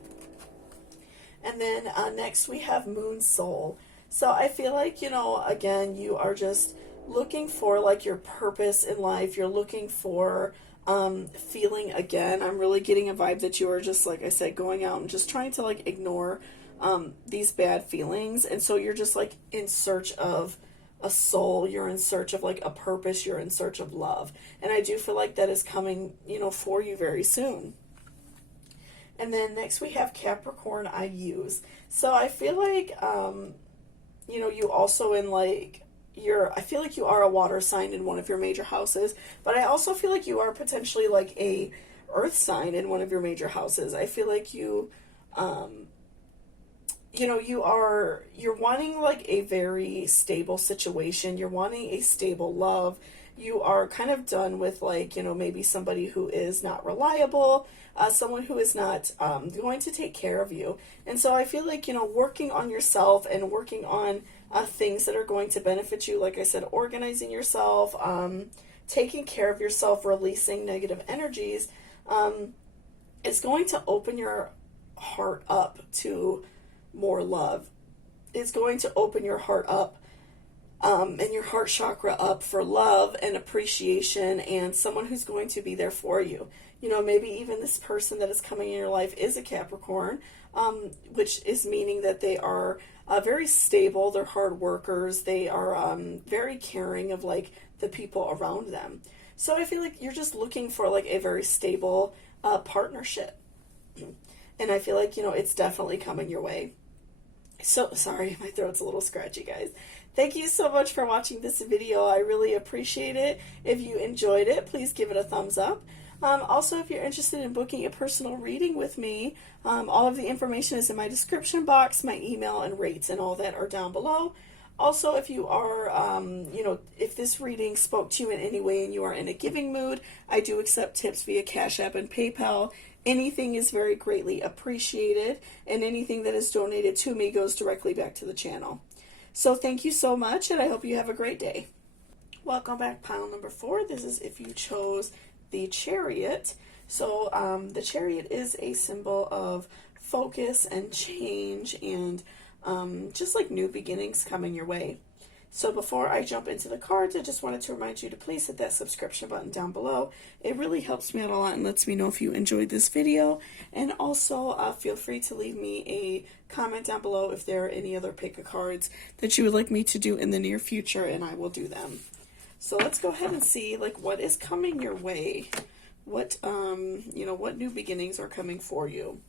And then next we have Moon Soul. So I feel like, again, you are just looking for like your purpose in life. You're looking for feeling again. I'm really getting a vibe that you are just, like I said, going out and just trying to like ignore these bad feelings. And so you're just like in search of a soul, you're in search of like a purpose, you're in search of love. And I do feel like that is coming, for you very soon. And then next we have Capricorn, I use. So I feel like, you also in like, I feel like you are a water sign in one of your major houses, but I also feel like you are potentially like a earth sign in one of your major houses. I feel like you, you're wanting like a very stable situation. You're wanting a stable love. You are kind of done with like, maybe somebody who is not reliable, someone who is not going to take care of you. And so I feel like, working on yourself and working on things that are going to benefit you. Like I said, organizing yourself, taking care of yourself, releasing negative energies, is going to open your heart up to more love. It's going to open your heart up, and your heart chakra up for love and appreciation and someone who's going to be there for you. You know, maybe even this person that is coming in your life is a Capricorn, which is meaning that they are very stable, they're hard workers, they are very caring of like the people around them. So I feel like you're just looking for like a very stable partnership. And I feel like, you know, it's definitely coming your way. So, sorry, my throat's a little scratchy, guys. Thank you so much for watching this video. I really appreciate it. If you enjoyed it, please give it a thumbs up. Also, if you're interested in booking a personal reading with me, all of the information is in my description box. My email and rates and all that are down below. Also, if you are, you know, if this reading spoke to you in any way and you are in a giving mood, I do accept tips via Cashapp and PayPal. Anything is very greatly appreciated, and anything that is donated to me goes directly back to the channel. So thank you so much, and I hope you have a great day. Welcome back, pile number 4. This is if you chose the Chariot. So the Chariot is a symbol of focus and change and just like new beginnings coming your way. So before I jump into the cards, I just wanted to remind you to please hit that subscription button down below. It really helps me out a lot and lets me know if you enjoyed this video. And also feel free to leave me a comment down below if there are any other pick-a-cards that you would like me to do in the near future, and I will do them. So let's go ahead and see like what is coming your way. What you know, what new beginnings are coming for you.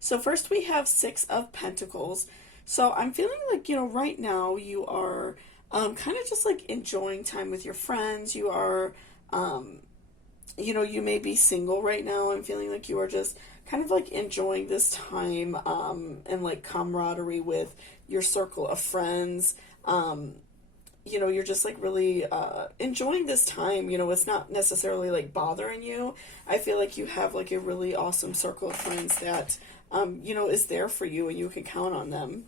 So first we have 6 of Pentacles. So I'm feeling like, you know, right now you are kind of just like enjoying time with your friends. You are, you know, you may be single right now. I'm feeling like you are just kind of like enjoying this time and like camaraderie with your circle of friends. You know, you're just like really enjoying this time. You know, it's not necessarily like bothering you. I feel like you have like a really awesome circle of friends that, you know, is there for you and you can count on them.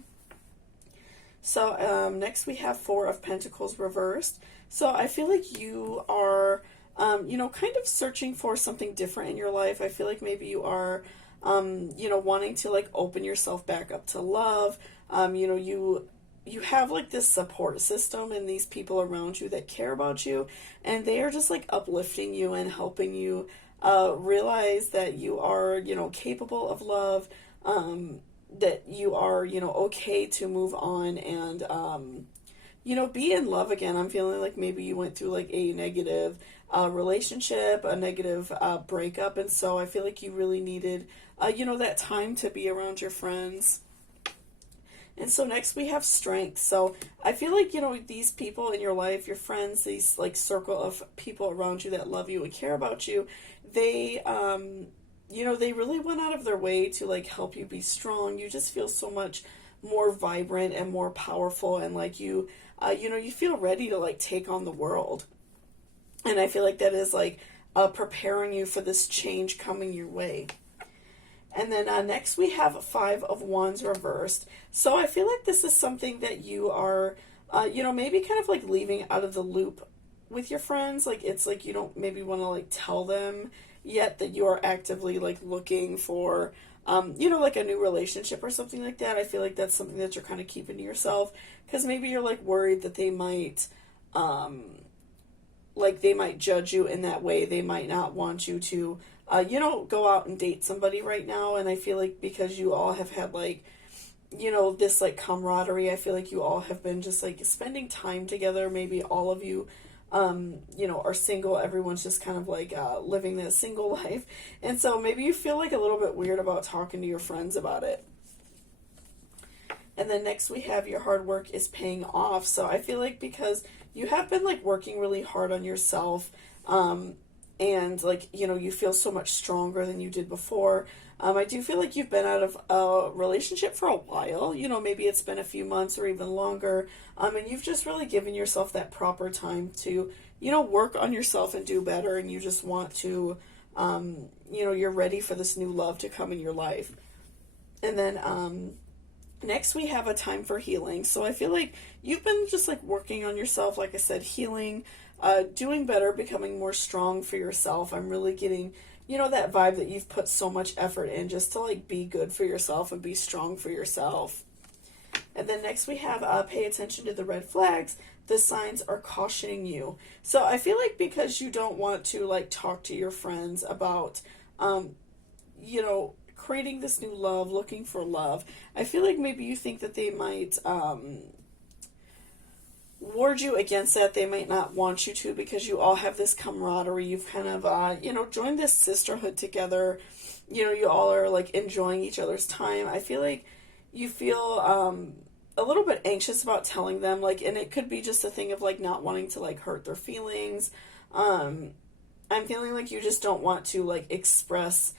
So next we have 4 of Pentacles reversed. So I feel like you are, you know, kind of searching for something different in your life. I feel like maybe you are, you know, wanting to like open yourself back up to love. You know, you have like this support system and these people around you that care about you, and they are just like uplifting you and helping you realize that you are, you know, capable of love, that you are, you know, okay to move on and, you know, be in love again. I'm feeling like maybe you went through like a negative relationship, a negative breakup, and so I feel like you really needed, you know, that time to be around your friends. And so next we have Strength. So I feel like, you know, these people in your life, your friends, these like circle of people around you that love you and care about you, they, you know, they really went out of their way to like help you be strong. You just feel so much more vibrant and more powerful, and like you, you know, you feel ready to like take on the world. And I feel like that is like preparing you for this change coming your way. And then next we have 5 of Wands reversed. So I feel like this is something that you are, you know, maybe kind of like leaving out of the loop with your friends. Like it's like you don't maybe want to like tell them yet that you are actively like looking for, you know, like a new relationship or something like that. I feel like that's something that you're kind of keeping to yourself, because maybe you're like worried that they might, like they might judge you in that way. They might not want you to, you know, go out and date somebody right now. And I feel like because you all have had like, you know, this like camaraderie, I feel like you all have been just like spending time together. Maybe all of you, you know, are single. Everyone's just kind of like living that single life. And so maybe you feel like a little bit weird about talking to your friends about it. And then next we have your hard work is paying off. So I feel like because you have been like working really hard on yourself, and like, you know, you feel so much stronger than you did before. I do feel like you've been out of a relationship for a while. You know, maybe it's been a few months or even longer. And you've just really given yourself that proper time to, you know, work on yourself and do better. And you just want to, you know, you're ready for this new love to come in your life. And then Next, we have a time for healing. So I feel like you've been just like working on yourself, like I said, healing, doing better, becoming more strong for yourself. I'm really getting, that vibe that you've put so much effort in just to like be good for yourself and be strong for yourself. And then next we have pay attention to the red flags. The signs are cautioning you. So I feel like because you don't want to like talk to your friends about, you know, creating this new love, looking for love, I feel like maybe you think that they might ward you against that. They might not want you to because you all have this camaraderie. You've kind of, joined this sisterhood together. You all are like enjoying each other's time. I feel like you feel a little bit anxious about telling them, like, and it could be just a thing of like not wanting to like hurt their feelings. I'm feeling like you just don't want to like express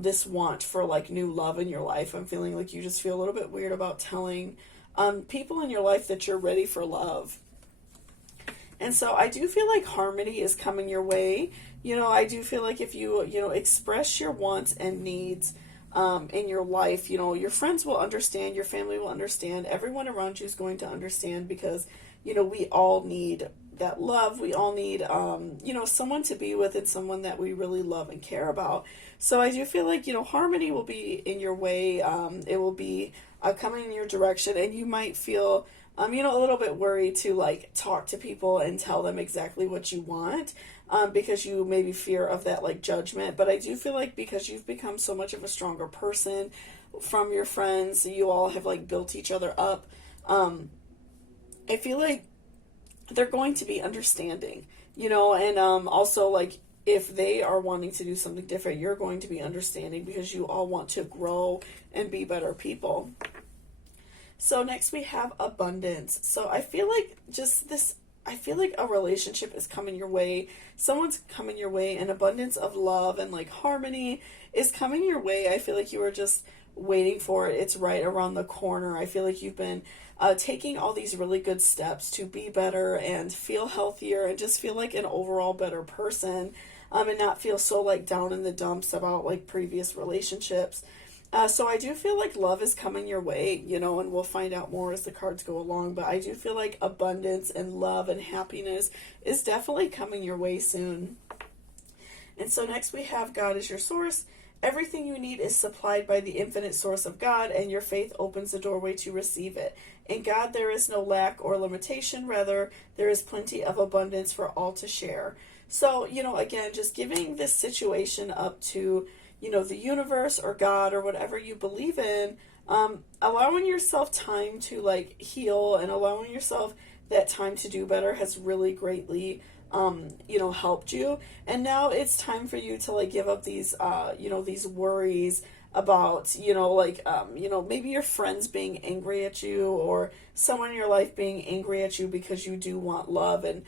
this want for like new love in your life. I'm feeling like you just feel a little bit weird about telling people in your life that you're ready for love. And so I do feel like harmony is coming your way. I do feel like if you, express your wants and needs in your life, your friends will understand, your family will understand, everyone around you is going to understand because, we all need that love. We all need, someone to be with and someone that we really love and care about. So I do feel like, harmony will be in your way. It will be coming in your direction, and you might feel, a little bit worried to like talk to people and tell them exactly what you want, because you maybe fear of that like judgment. But I do feel like because you've become so much of a stronger person from your friends, you all have like built each other up. I feel like they're going to be understanding, and also like if they are wanting to do something different, you're going to be understanding because you all want to grow and be better people. So next we have abundance. So I feel like I feel like a relationship is coming your way. Someone's coming your way. An abundance of love and like harmony is coming your way. I feel like you are just waiting for it. It's right around the corner. I feel like you've been taking all these really good steps to be better and feel healthier and just feel like an overall better person, and not feel so like down in the dumps about like previous relationships. So I do feel like love is coming your way, and we'll find out more as the cards go along, but I do feel like abundance and love and happiness is definitely coming your way soon. And so next we have God is your source. Everything you need is supplied by the infinite source of God, and your faith opens the doorway to receive it. In God there is no lack or limitation, rather there is plenty of abundance for all to share. So, again, just giving this situation up to, the universe or God or whatever you believe in, allowing yourself time to like heal and allowing yourself that time to do better has really greatly helped you. And now it's time for you to like give up these these worries about maybe your friends being angry at you or someone in your life being angry at you because you do want love, and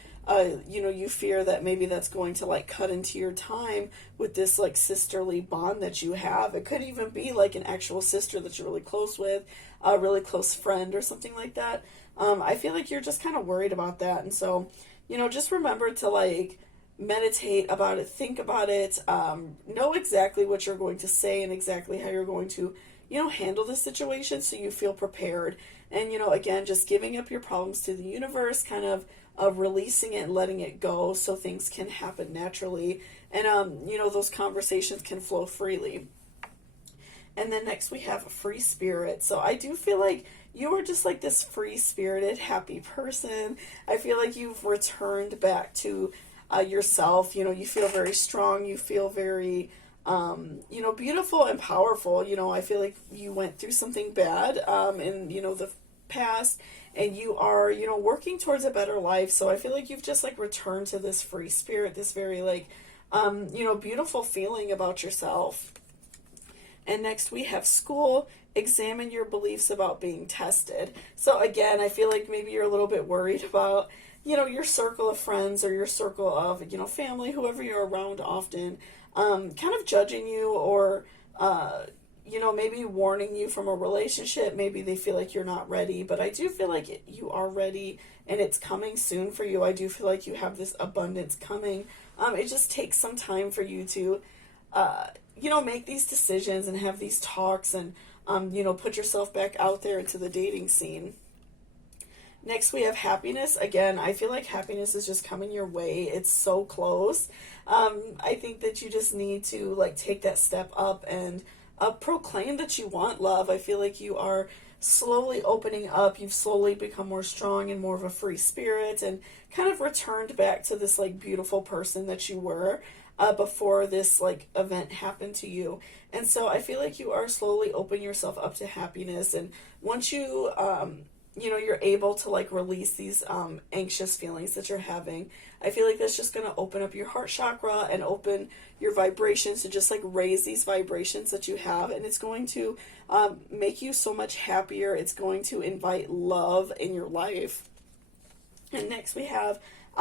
you fear that maybe that's going to like cut into your time with this like sisterly bond that you have. It could even be like an actual sister that you're really close with, a really close friend or something like that. I feel like you're just kind of worried about that, and so just remember to like meditate about it, think about it, know exactly what you're going to say and exactly how you're going to, handle the situation so you feel prepared. And, again, just giving up your problems to the universe, kind of releasing it and letting it go so things can happen naturally. And, those conversations can flow freely. And then next we have free spirit. So I do feel like you are just like this free-spirited, happy person. I feel like you've returned back to yourself. You feel very strong. You feel very, beautiful and powerful. I feel like you went through something bad in, the past, and you are, working towards a better life. So I feel like you've just like returned to this free spirit, this very like, beautiful feeling about yourself. And next we have school. Examine your beliefs about being tested. So again, I feel like maybe you're a little bit worried about, your circle of friends or your circle of, family, whoever you're around often, kind of judging you or, maybe warning you from a relationship. Maybe they feel like you're not ready, but I do feel like you are ready and it's coming soon for you. I do feel like you have this abundance coming. It just takes some time for you to, make these decisions and have these talks and, put yourself back out there into the dating scene. Next, we have happiness. Again, I feel like happiness is just coming your way. It's so close. I think that you just need to like take that step up and proclaim that you want love. I feel like you are slowly opening up. You've slowly become more strong and more of a free spirit, and kind of returned back to this like beautiful person that you were before this like event happened to you. And so I feel like you are slowly opening yourself up to happiness. And once you you're able to like release these anxious feelings that you're having, I feel like that's just going to open up your heart chakra and open your vibrations to just like raise these vibrations that you have. And it's going to make you so much happier. It's going to invite love in your life. And next we have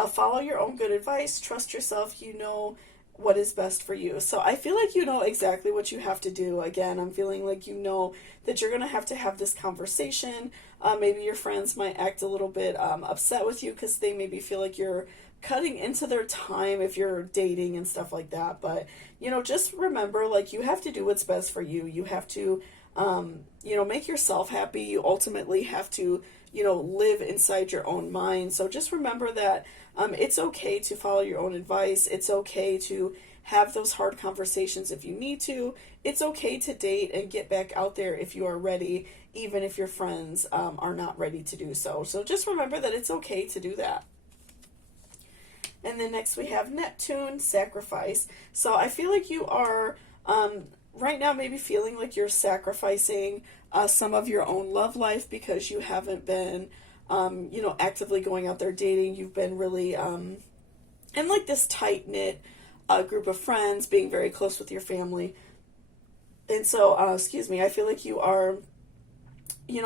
follow your own good advice. Trust yourself. You know what is best for you. So I feel like you know exactly what you have to do. Again, I'm feeling like you know that you're going to have this conversation. Maybe your friends might act a little bit upset with you because they maybe feel like you're cutting into their time if you're dating and stuff like that. But, just remember, like, you have to do what's best for you. You have to, make yourself happy. You ultimately have to, live inside your own mind. So just remember that it's okay to follow your own advice. It's okay to have those hard conversations if you need to. It's okay to date and get back out there if you are ready, even if your friends are not ready to do so. So just remember that it's okay to do that. And then next we have Neptune, sacrifice. So I feel like you are right now maybe feeling like you're sacrificing some of your own love life because you haven't been actively going out there dating. You've been really in like this tight-knit group of friends, being very close with your family. And so, I feel like you are,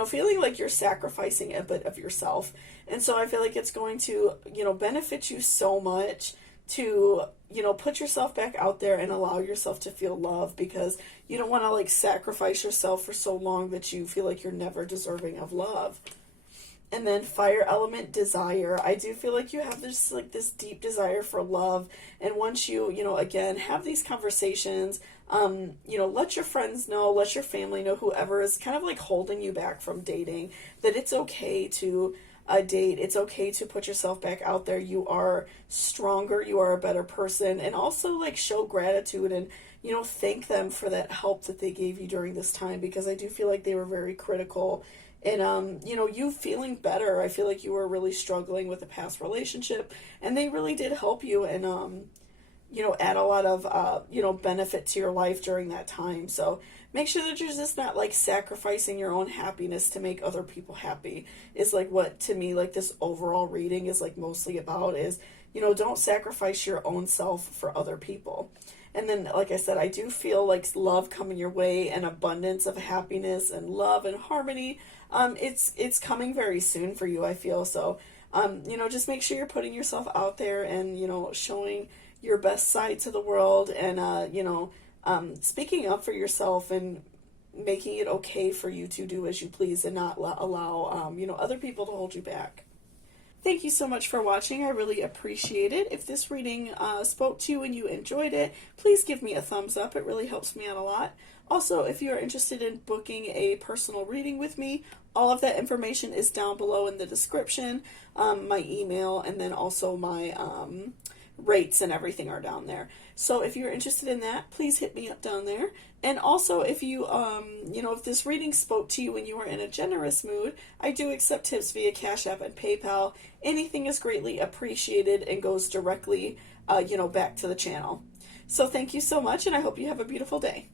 feeling like you're sacrificing a bit of yourself. And so I feel like it's going to, benefit you so much to, put yourself back out there and allow yourself to feel love, because you don't want to like sacrifice yourself for so long that you feel like you're never deserving of love. And then fire element, desire. I do feel like you have this deep desire for love. And once you, again, have these conversations, let your friends know, let your family know, whoever is kind of like holding you back from dating, that it's okay to date. It's okay to put yourself back out there. You are stronger. You are a better person. And also like show gratitude and, thank them for that help that they gave you during this time, because I do feel like they were very critical. And, you feeling better. I feel like you were really struggling with a past relationship, and they really did help you and, add a lot of, benefit to your life during that time. So make sure that you're just not like sacrificing your own happiness to make other people happy, is like what to me, like this overall reading is like mostly about is, don't sacrifice your own self for other people. And then, like I said, I do feel like love coming your way, and abundance of happiness and love and harmony. It's coming very soon for you, I feel. So, just make sure you're putting yourself out there and, showing your best side to the world, and, speaking up for yourself and making it okay for you to do as you please and not allow, other people to hold you back. Thank you so much for watching. I really appreciate it. If this reading spoke to you and you enjoyed it, please give me a thumbs up. It really helps me out a lot. Also, if you are interested in booking a personal reading with me, all of that information is down below in the description. My email, and then also my rates and everything are down there. So if you're interested in that, please hit me up down there. And also, if you, if this reading spoke to you when you were in a generous mood, I do accept tips via Cashapp and PayPal. Anything is greatly appreciated and goes directly, back to the channel. So thank you so much, and I hope you have a beautiful day.